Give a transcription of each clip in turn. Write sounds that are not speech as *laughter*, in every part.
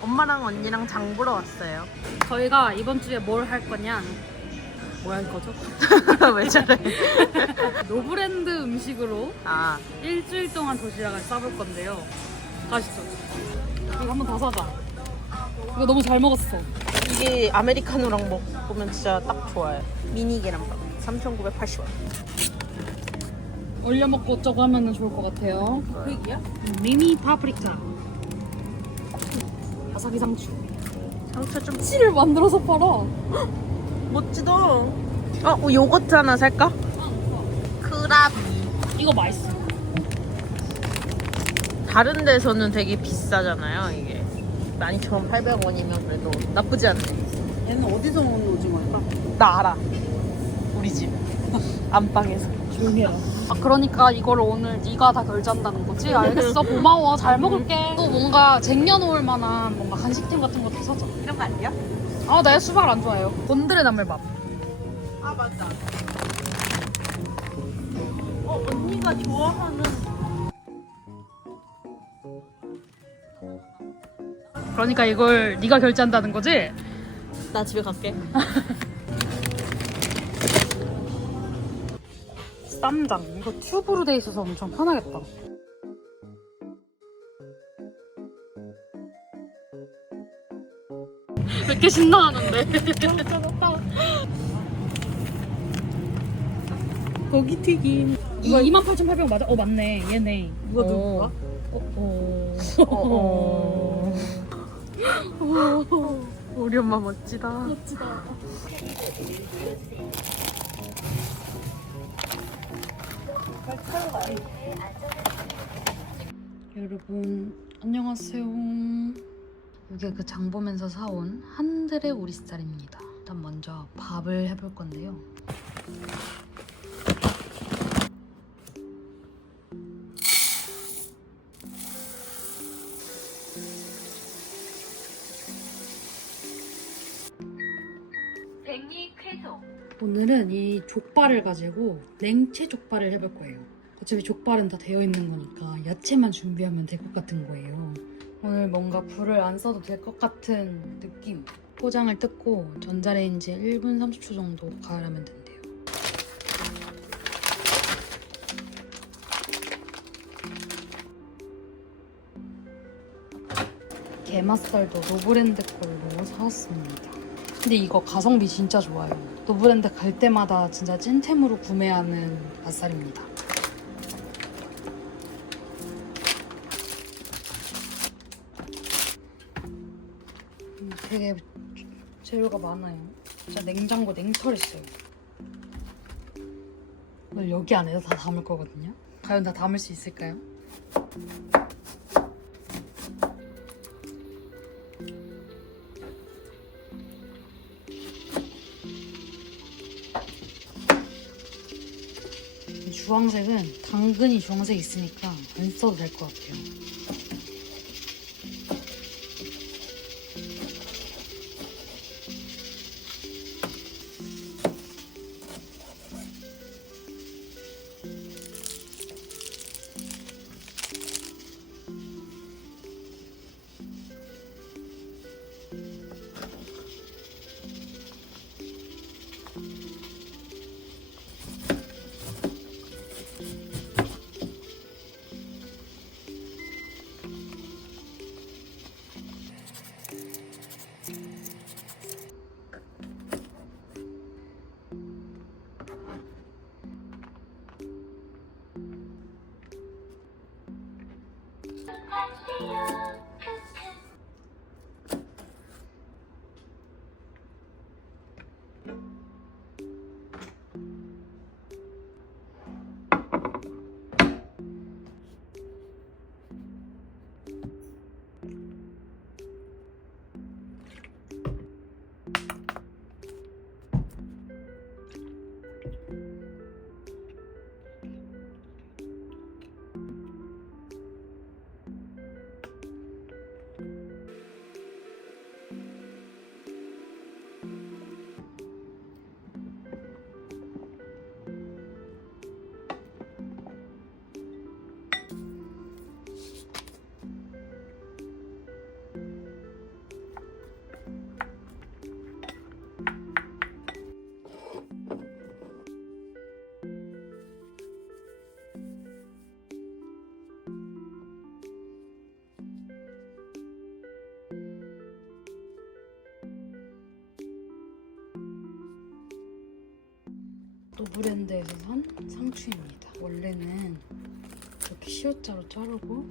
엄마랑 언니랑 장 보러 왔어요. 저희가 이번 주에 뭘 할 거냐? 뭐 할 거죠? *laughs* 왜 저래? *laughs* 노브랜드 음식으로 아, 일주일 동안 도시락을 싸볼 건데요. 가시죠. 이거 한번 다 사자. 이거 너무 잘 먹었어. 이게 아메리카노랑 먹으면 진짜 딱 좋아요. 미니 계란밥 3,980원. 올려 먹고 어쩌고 하면 좋을 것 같아요. 그 얘기야? 미니 파프리카. 와사비 상추. 상추 좀 치를 만들어서 팔아. 멋지다. 어, 요거트 하나 살까? 크라비. 이거 맛있어. 다른 데서는 되게 비싸잖아요, 이게. 12,800원이면 그래도 나쁘지 않네. 얘는 어디서 먹는 오징어일까? 나 알아. 우리 집. *laughs* 안방에서. 조용히 해라. 아, 그러니까 이거를 오늘 네가 다 결제한다는 거지? 알겠어. *laughs* 고마워. 잘 먹을게. 또 뭔가 쟁여놓을 만한 뭔가 간식템 같은 것도 사자. 이런 거 아니야? 아, 나 수박을 안 좋아해요. 곤드레 나물밥. 아, 맞다. 어, 언니가 좋아하는. 그러니까 이걸 네가 결제한다는 거지? 나 집에 갈게. *laughs* 쌈장. 이거 튜브로 돼 있어서 엄청 편하겠다. *laughs* 왜 이렇게 신나하는데? *laughs* 고기 튀김. 이거 28,800원 맞아? 어 맞네 얘네 이거 어. 누구야? 어, 어, 어. 우리 엄마 멋지다. 멋지다. 여러분 안녕하세요. 이게 그장 보면서 사온 한들의 오리살입니다. 일단 먼저 밥을 해볼 건데요 오늘은 이 족발을 가지고 냉채 족발을 해볼 거예요. 어차피 족발은 다 되어 있는 거니까 야채만 준비하면 될 것 같은 거예요. 오늘 뭔가 불을 안 써도 될 것 같은 느낌. 포장을 뜯고 전자레인지에 1분 30초 정도 가열하면 된대요. 게맛살도 노브랜드 걸로 사왔습니다. 근데 이거 가성비 진짜 좋아요. 노브랜드 갈 때마다 진짜 찐템으로 구매하는 맛살입니다. 음, 되게 재료가 많아요. 진짜 냉장고. 오늘 여기 안에서 다 담을 거거든요. 과연 다 담을 수 있을까요? 주황색은 당근이 주황색 있으니까 안 써도 될 것 같아요. surprise for you. Cause, cause 브랜드에서 산 상추입니다. 원래는 이렇게 시옷자로 자르고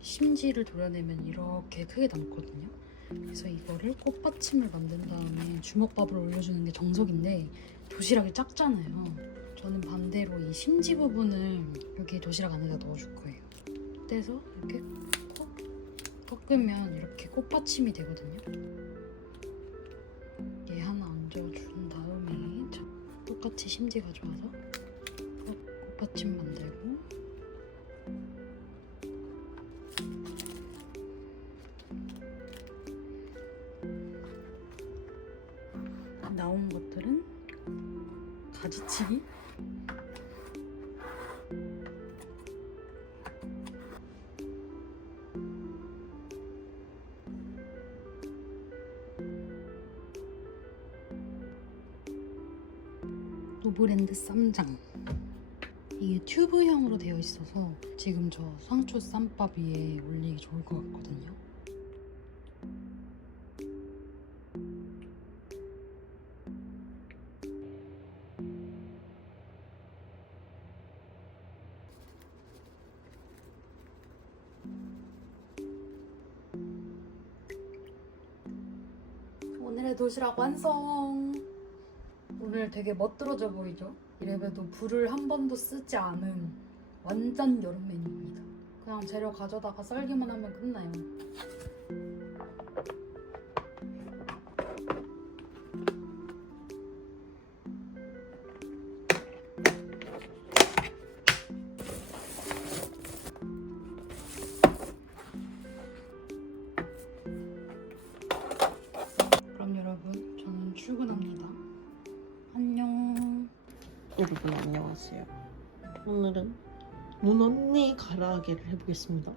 심지를 도려내면 이렇게 크게 남거든요. 그래서 이거를 꽃받침을 만든 다음에 주먹밥을 올려주는 게 정석인데 도시락이 작잖아요. 저는 반대로 이 심지 부분을 여기 도시락 안에다 넣어줄 거예요. 떼서 이렇게 콕 꺾으면 이렇게 꽃받침이 되거든요. 똑같이 심지 가져와서 꽃- 꽃받침 만들고 쌈장. 이게 튜브형으로 되어 있어서 지금 저 상추 쌈밥 위에 올리기 좋을 것 같거든요. 오늘의 도시락 완성 오늘 되게 멋들어져 보이죠? 이래봬도 불을 한 번도 쓰지 않은 완전 여름 메뉴입니다. 그냥 재료 가져다가 썰기만 하면 끝나요. 가라아게를 해보겠습니다.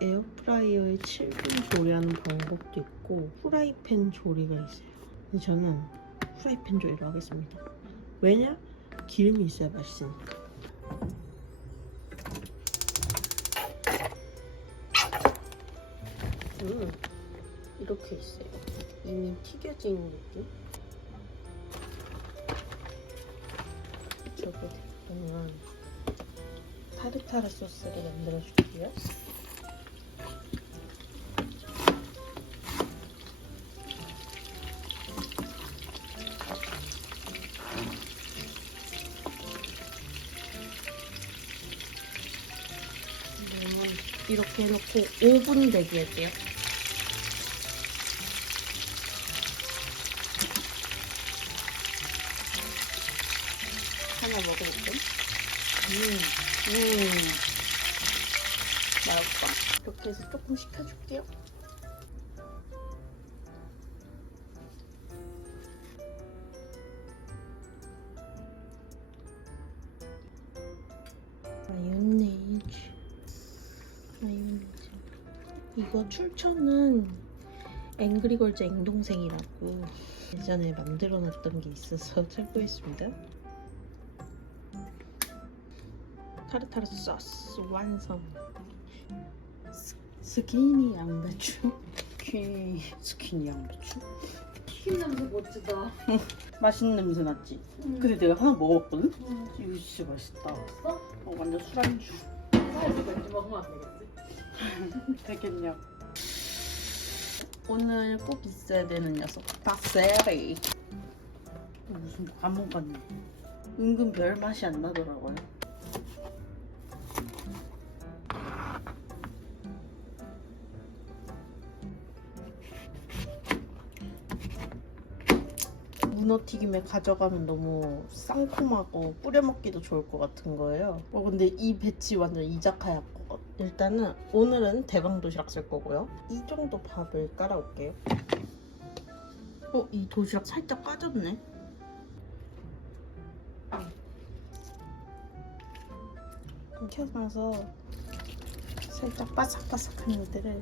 에어프라이어에 7분 조리하는 방법도 있고 후라이팬 조리가 있어요. 근데 저는 후라이팬 조리를 하겠습니다. 왜냐? 기름이 있어야 맛있으니까. 음, 이렇게 있어요. 이미 튀겨진 느낌? 저거 그러면 타르타르 소스를 만들어 줄게요. 이렇게 해놓고 5분 대기할게요. 하나 먹어볼게. 음, 음. 맛있다. 이렇게 해서 조금 식혀줄게요. 마요네즈. 마요네즈. 이거 출처는 앵그리걸즈 앵동생이라고 예전에 만들어 놨던 게 있어서 *laughs* 참고했습니다. 타르타르 소스 완성. 스- 스키니 양배추. 스키니 스키니 양배추? 튀김 냄새 멋지다. *laughs* 맛있는 냄새 났지? 근데 내가 하나 먹어봤거든? 이거 진짜 맛있다. 어, 완전 술안주. 사에서 왠지 먹으면 안 되겠지? *laughs* 되겠냐? 오늘 꼭 있어야 되는 녀석. 파세리. 무슨 감옥 같네. 은근 별 맛이 안 나더라고요 문어 튀김에 가져가면 너무 상콤하고 뿌려 먹기도 좋을 것 같은 거예요. 어 근데 이 배치 완전 이자카야 거. 일단은 오늘은 대강 도시락 쓸 거고요. 이 정도 밥을 깔아올게요. 어, 이 도시락 살짝 빠졌네. 이렇게 나서 살짝 바삭바삭한 애들을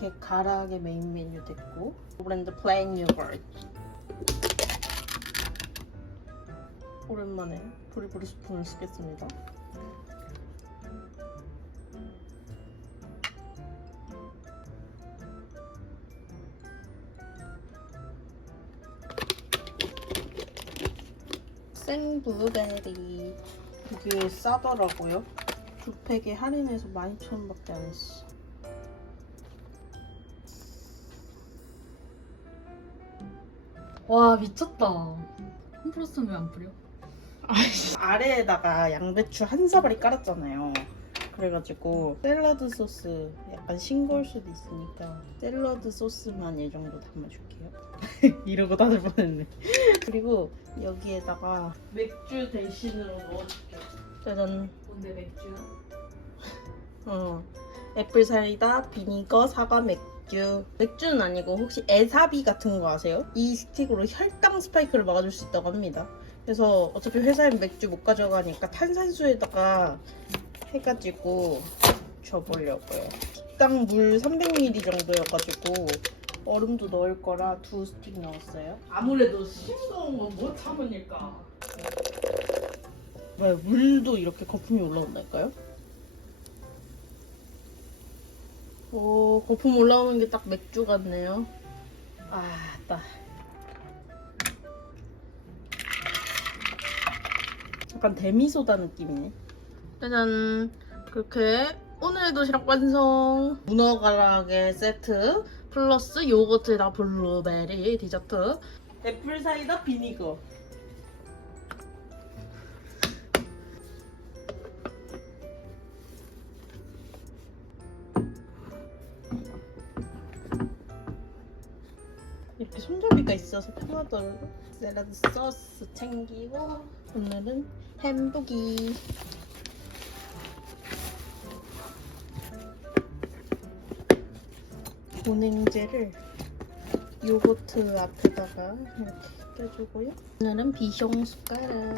이렇게 가라하게 메인 메뉴 됐고 브랜드 플레인 요거트 오랜만에 브리브리 스푼을 쓰겠습니다. 생 블루베리 이게 싸더라고요. 두 팩에 할인해서 12,000원밖에 안 했어. 와 미쳤다. 홈플러스는 왜 안 뿌려? 아래에다가 양배추 한 사발이 깔았잖아요. 그래가지고 샐러드 소스 약간 싱거울 수도 있으니까 샐러드 소스만 이 정도 담아줄게요. *laughs* 이러고 다들 뻔했네. 그리고 여기에다가 맥주 대신으로 넣어줄게요. 짜잔. 뭔데 맥주? 어, 애플 사이다, 비니거, 사과 맥주. 맥주는 아니고 혹시 에사비 같은 거 아세요? 이 스틱으로 혈당 스파이크를 막아줄 수 있다고 합니다. 그래서 어차피 회사엔 맥주 못 가져가니까 탄산수에다가 해가지고 줘보려고요. 식당 물 300ml 정도여가지고 얼음도 넣을 거라 두 스틱 넣었어요. 아무래도 싱거운 건 못 참으니까. 왜 물도 이렇게 거품이 올라온달까요? 오, 거품 올라오는 게 딱 맥주 같네요. 아, 딱. 약간 데미소다 느낌이네. 짜잔. 그렇게 오늘의 도시락 완성. 문어 가락의 세트 플러스 요거트에다 블루베리 디저트. 애플 사이다 비니거. 손잡이가 있어서 편하더라고. 샐러드 소스 챙기고 오늘은 햄버기. 보냉제를 요거트 앞에다가 이렇게 껴주고요. 오늘은 비숑 숟가락.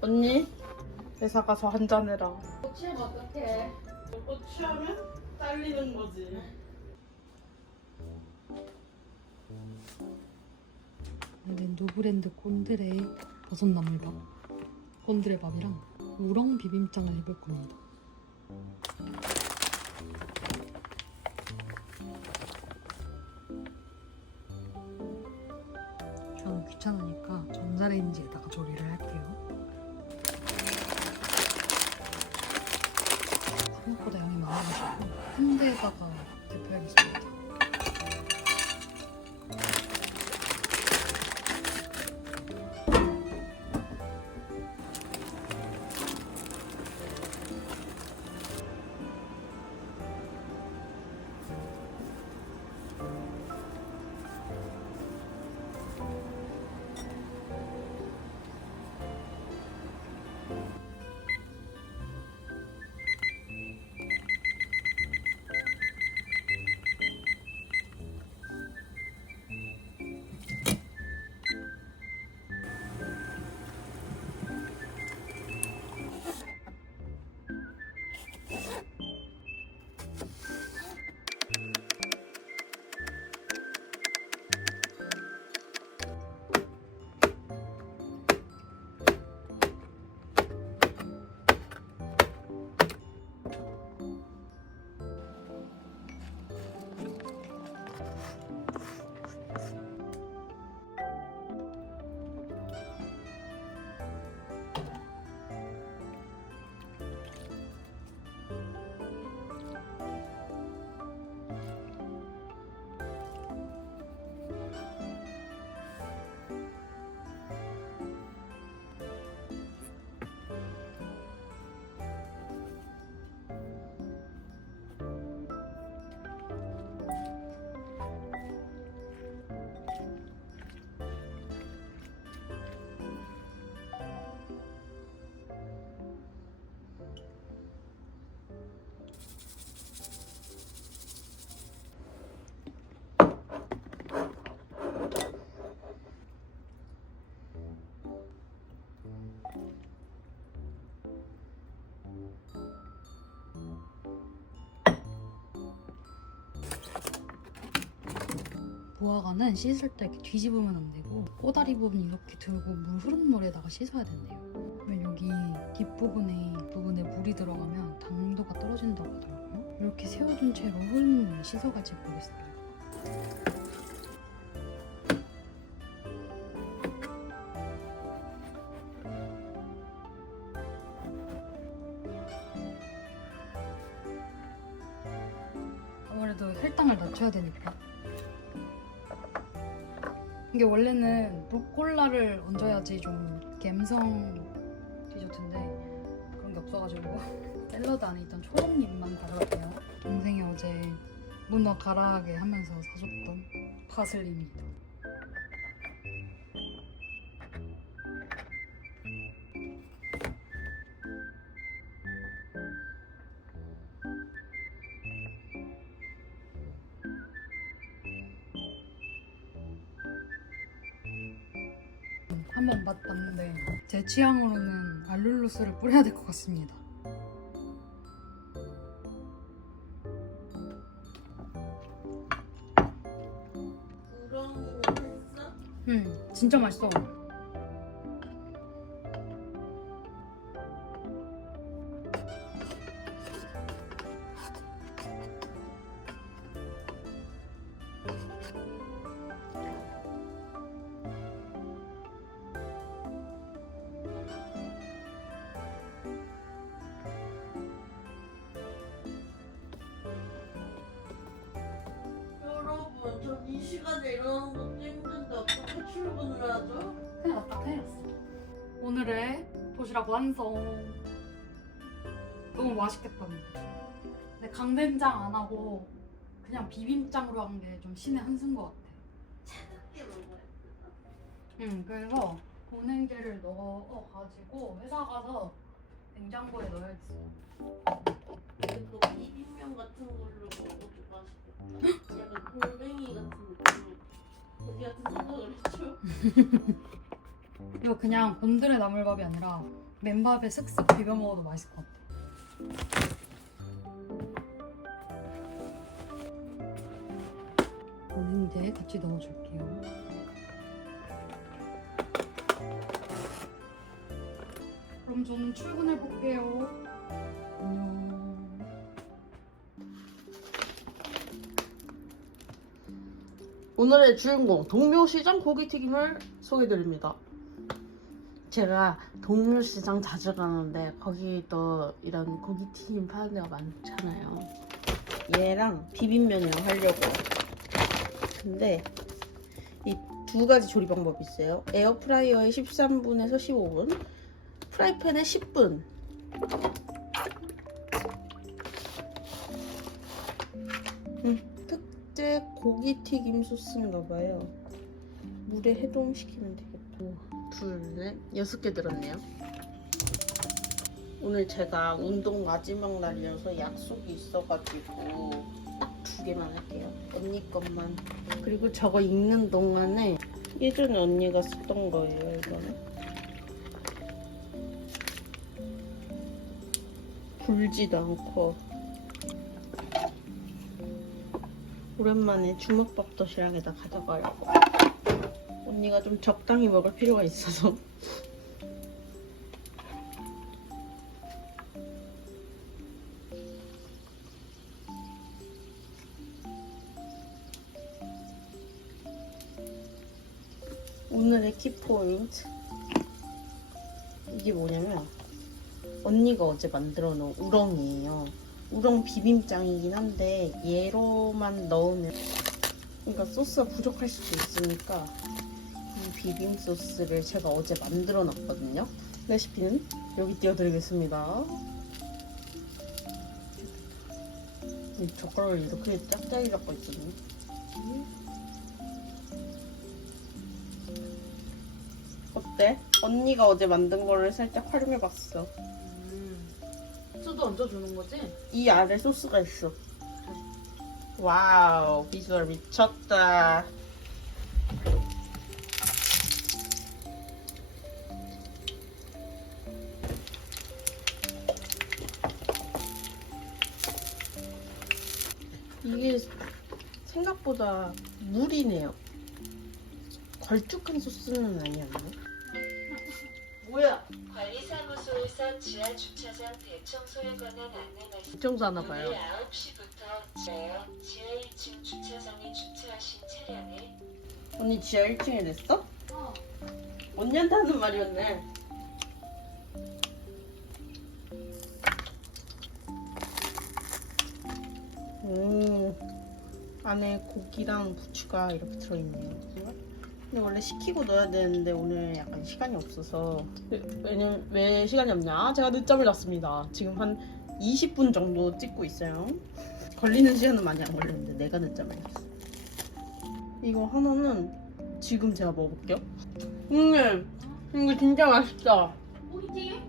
언니 회사 가서 한잔 해라. 취하면 어떡해? 먹고 취하면 딸리는 거지. 오늘은 노브랜드 꼰드레 버섯 나물밥, 꼰드레 밥이랑 우렁 비빔장을 해볼 겁니다. 무화과는 씻을 때 이렇게 뒤집으면 안 되고 꼬다리 부분 이렇게 들고 물 흐르는 물에다가 씻어야 된대요. 여기 뒷부분에 부분에 물이 들어가면 당도가 떨어진다고 하더라고요. 이렇게 세워둔 채로 흐르는 물에 씻어가지고 오겠습니다. 아무래도 혈당을 낮춰야 되니까. 이게 원래는 루꼴라를 얹어야지 좀 갬성 디저트인데 그런 게 없어가지고 *laughs* 샐러드 안에 있던 초록잎만 가져갈게요. 동생이 어제 문어 가라하게 하면서 사줬던 파슬리입니다. 취향으로는 알룰로스를 뿌려야 될 것 같습니다. 음, 진짜 맛있어. 근데 강된장 안 하고 그냥 비빔장으로 한 게 좀 신의 한 수인 것 같아. 이게 먹어요. 응, 그래서 고냉개를 넣어가지고 회사 가서 냉장고에. 근데 또 비빔면 같은 걸로 먹어도 맛있겠다. 약간 골뱅이 같은 느낌. 어디 같은 생각을 했죠? 이거 그냥 곤드레 나물밥이 아니라 맨밥에 쓱쓱 비벼 먹어도 맛있을 것 같아. 고냉개 같이 넣어줄게요. 그럼 저는 출근해 볼게요. 안녕. 오늘의 주인공 동묘시장 고기튀김을 소개드립니다. 제가 동묘시장 자주 가는데 거기도 이런 고기튀김 파는 데가 많잖아요. 얘랑 비빔면이랑 하려고. 근데 이 두 가지 조리 방법이 있어요. 에어프라이어에 13분에서 15분, 프라이팬에 10분. 음, 특제 고기 튀김 소스인가 봐요. 물에 해동시키면 되겠고. 둘, 넷, 여섯 개 들었네요. 오늘 제가 운동 마지막 날이어서 약속이 있어가지고 딱 두 개만 할게요. 언니 것만. 그리고 저거 읽는 동안에 예전에 언니가 쓰던 거예요, 이거는. 불지도 않고 오랜만에 주먹밥 도시락에다 가져가려고 언니가 좀 적당히 먹을 필요가 있어서 오늘의 키포인트 이게 뭐냐면 언니가 어제 만들어 놓은 우렁이에요 우렁 비빔장이긴 한데 얘로만 넣으면 그러니까 소스가 부족할 수도 있으니까 이 비빔 소스를 제가 어제 만들어 놨거든요. 레시피는 여기 띄워드리겠습니다. 이 젓가락을 이렇게 짝짝이 잡고 있거든요. 어때? 언니가 어제 만든 거를 살짝 활용해봤어. 소도 얹어주는 거지? 이 아래 소스가 있어. 와우, 비주얼 미쳤다. 이게 생각보다 물이네요. 걸쭉한 소스는 아니었네. 뭐야? 관리사무소에서 지하 주차장 대청소에 관한 안내 청소하나 봐요. 오늘 9시부터 지하 1층 주차장에 주차하신 차량을 언니 지하 1층에 냈어? 어. 언니한테 하는 말이었네. 음, 안에 고기랑 부추가 이렇게 들어있네요. 근데 원래 식히고 넣어야 되는데 오늘 약간 시간이 없어서 왜냐면 왜 시간이 없냐? 제가 늦잠을 잤습니다. 지금 한 20분 정도 찍고 있어요. 걸리는 시간은 많이 안 걸렸는데 내가 늦잠을 잤어. 이거 하나는 지금 제가 먹어볼게요. 음, 이거 진짜 맛있다.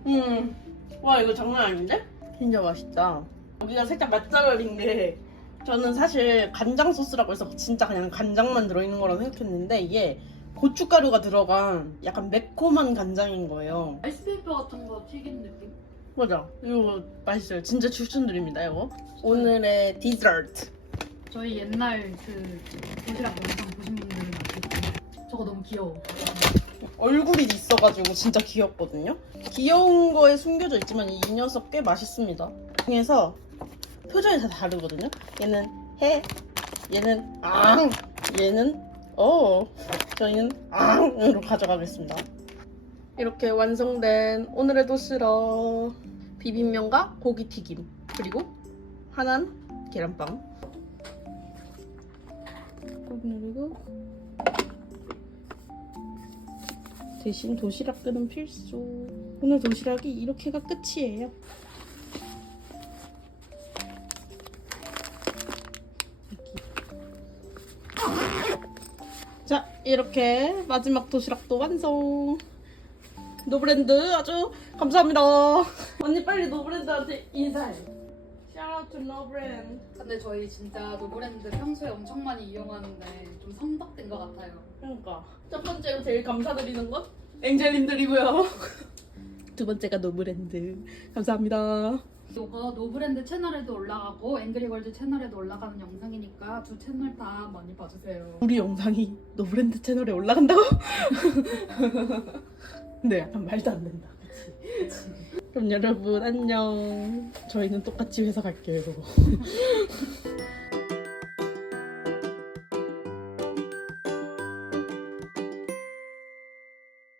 음, 와 이거 장난 아닌데? 진짜 맛있다. 여기가 살짝 맛잘알인 게 저는 사실 간장 소스라고 해서 진짜 그냥 간장만 들어있는 거라고 생각했는데 이게 고춧가루가 들어간 약간 매콤한 간장인 거예요. 아이스페이퍼 같은 거 튀긴 느낌? 맞아. 이거 맛있어요. 진짜 추천드립니다. 이거 오늘의 디저트. 저희 옛날 그 도시락 영상 보신 분들은 아시겠지만 저거 너무 귀여워. 얼굴이 있어가지고 진짜 귀엽거든요. 귀여운 거에 숨겨져 있지만 이 녀석 꽤 맛있습니다. 중에서 표정이 다 다르거든요. 얘는 해, 얘는 앙, 얘는 어. 저희는 앙으로 가져가겠습니다. 이렇게 완성된 오늘의 도시락 비빔면과 고기 튀김 그리고 하나는 계란빵. 꾹 누르고 대신 도시락 끓은 필수. 오늘 도시락이 이렇게가 끝이에요. 이렇게 마지막 도시락도 완성. 노브랜드 아주 감사합니다. 언니 빨리 노브랜드한테 인사해. Shout out to 노브랜드. 근데 저희 진짜 노브랜드 평소에 엄청 많이 이용하는데 좀 선박된 것 같아요. 그러니까 첫 번째로 제일 감사드리는 건 엔젤님들이고요. *laughs* 두 번째가 노브랜드 감사합니다. 이거 노브랜드 채널에도 올라가고 앵그리걸즈 채널에도 올라가는 영상이니까 두 채널 다 많이 봐주세요. 우리 영상이 노브랜드 채널에 올라간다고? 근데 *laughs* 약간 말도 안 된다. 그치? 그럼 여러분 안녕. 저희는 똑같이 회사 갈게요. *laughs*